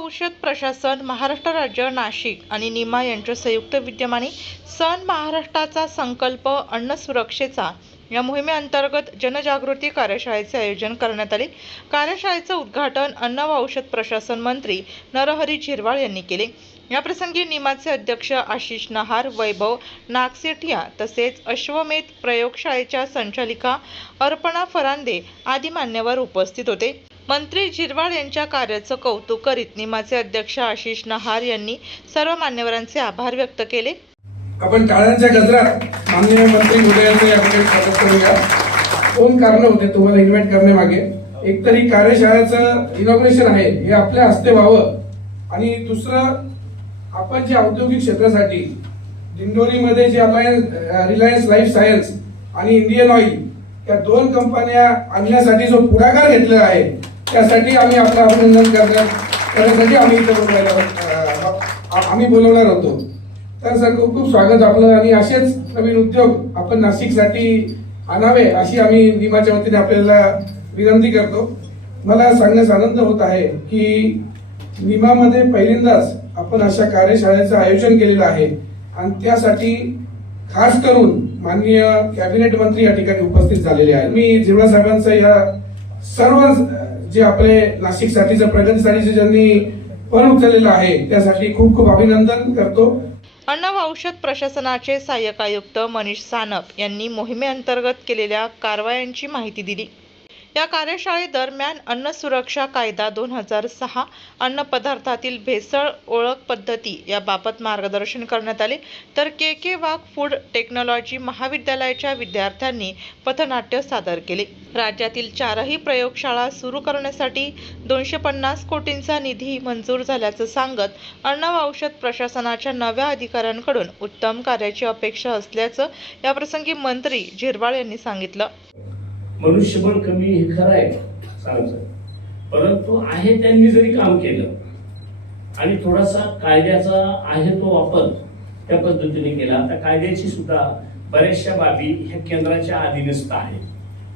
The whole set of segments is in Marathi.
औषध प्रशासन महाराष्ट्र राज्य नाशिक आणि निमा यांच्या संयुक्त विद्यमाने सण महाराष्ट्राचा संकल्प अन्न सुरक्षेचा या मोहिमेअंतर्गत जनजागृती कार्यशाळेचे आयोजन करण्यात आले. कार्यशाळेचं उद्घाटन अन्न व औषध प्रशासन मंत्री नरहरी झिरवाळ यांनी केले. याप्रसंगी निमाचे अध्यक्ष आशिष नहार वैभव नागसेठिया तसेच अश्वमेध प्रयोगशाळेच्या संचालिका अर्पणा फरांदे आदी मान्यवर उपस्थित होते. मंत्री झिरवाळ यांच्या कार्याचं कौतुक करीत निमाचे अध्यक्ष आशिष नहार यांनी सर्व मान्यवरांचे आभार व्यक्त केले. आपण टाळ्यांच्या गजरात माननीय मंत्री महोदयांचं या स्वागत करूया. दोन कारण होते तुम्हाला इन्व्हाइट करण्यामागे. एक तरी कार्यशाळेचं इनॉग्रेशन आहे हे आपल्या हस्ते व्हावं. आणि दुसरं आपण जे औद्योगिक क्षेत्रासाठी दिंडोरीमध्ये जे अलायन्स रिलायन्स लाईफ सायन्स आणि इंडियन ऑइल या दोन कंपन्या आणण्यासाठी जो पुढाकार घेतलेला आहे त्यासाठी आम्ही आपलं अभिनंदन करण्या करण्यासाठी आम्ही इथे बोलवायला आम्ही बोलवणार होतो. तर सर खूप खूप स्वागत आपलं. आणि असेच नवीन उद्योग आपण नाशिकसाठी आणावे अशी आम्ही निमाच्या वतीने आपल्याला विनंती करतो. मला सांगण्यास आनंद होत आहे की निमामध्ये पहिल्यांदाच आपण अशा कार्यशाळेचं आयोजन केलेलं आहे. आणि त्यासाठी खास करून माननीय कॅबिनेट मंत्री या ठिकाणी उपस्थित झालेले आहेत. मी जिवळा साहेबांचं या सर्व जे आपले नाशिकसाठीचं प्रगतीसाठीचं ज्यांनी पण उचललेलं आहे त्यासाठी खूप खूप अभिनंदन करतो. अन्न औषध प्रशासनाचे सहाय्यक आयुक्त मनीष सानप यांनी मोहिमेअंतर्गत केलेल्या कारवायांची माहिती दिली. या कार्यशाळेदरम्यान अन्न सुरक्षा कायदा दोन हजार सहा अन्न पदार्थातील भेसळ ओळख पद्धती याबाबत मार्गदर्शन करण्यात आले. तर के के वाघ फूड टेक्नॉलॉजी महाविद्यालयाच्या विद्यार्थ्यांनी पथनाट्य सादर केले. राज्यातील चारही प्रयोगशाळा सुरू करण्यासाठी दोनशे पन्नास कोटींचा निधी मंजूर झाल्याचं सांगत अन्न व औषध प्रशासनाच्या नव्या अधिकाऱ्यांकडून उत्तम कार्याची अपेक्षा असल्याचं याप्रसंगी मंत्री झिरवाळ यांनी सांगितलं. मनुष्यबळ कमी हे खरं आहे सांगचं परंतु आहे त्यांनी जरी काम केलं आणि थोडासा कायद्याचा आहे तो वापर त्या पद्धतीने केला आता कायद्याची सुद्धा बऱ्याचशा बाबी ह्या केंद्राच्या अधीनस्थ आहेत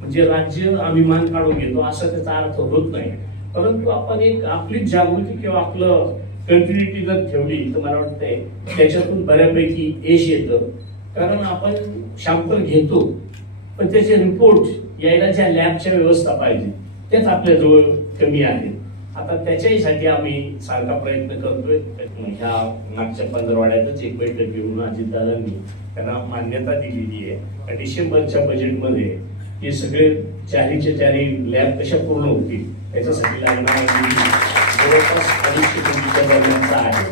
म्हणजे राज्य अभिमान काढून घेतो असा त्याचा अर्थ होत नाही. परंतु आपण एक आपलीच जागृती किंवा आपलं कंटिन्युटी जर ठेवली तर मला वाटतंय त्याच्यातून बऱ्यापैकी यश येतं. कारण आपण शांत घेतो पण त्याचे रिपोर्ट यायला ज्या लॅबच्या व्यवस्था पाहिजे. त्याच आपल्याजवळ कमी आहेत आता त्याच्याहीसाठी आम्ही सारखा प्रयत्न करतोय. ह्या मागच्या पंधरवाड्यातच एक बैठक घेऊन अजितदादांनी त्यांना मान्यता दिलेली आहे. डिसेंबरच्या बजेटमध्ये हे सगळे चारीच्या चारी लॅब कशा पूर्ण होतील त्याच्यासाठी लागणार जवळपास अडीचशे कोटीच्या दरम्यानचा आहे.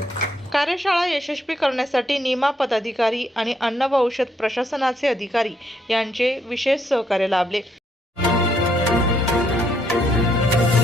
कार्यशाळा यशस्वी करण्यासाठी निमा पदाधिकारी आणि अन्न व औषध प्रशासनाचे अधिकारी यांचे विशेष सहकार्य लाभले.